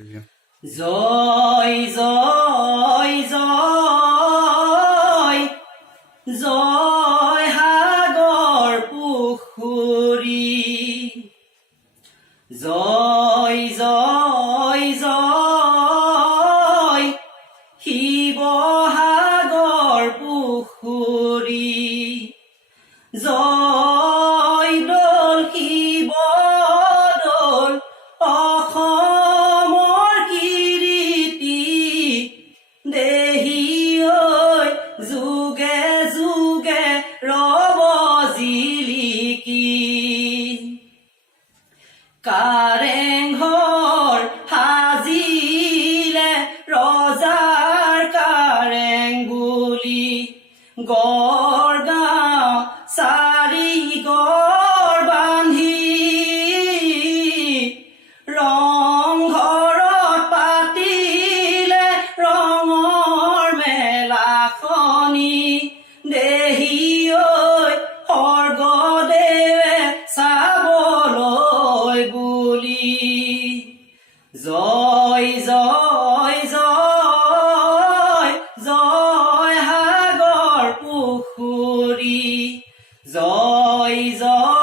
জয় জয় জয় জয় সাগৰ পুখুৰী জয় জয় জয় শিৱসাগৰ পুখুৰী জয় দৌল শিৱদৌল অসমৰ কীৰ্তি দেহি ঐ যুগে যুগে ৰব জিলিকি কাৰেংঘৰ সাজিলে ৰজাৰ কাৰেং বুলি গড়গাঁও চাৰি গড় বান্ধি ৰংঘৰত পাতিলে ৰঙৰ মেলাখনি দেহি ঐ স্বৰ্গদেৱে চাবলৈ বুলি জয় জয় জয় জয় সাগৰ পুখুৰী জয় জয়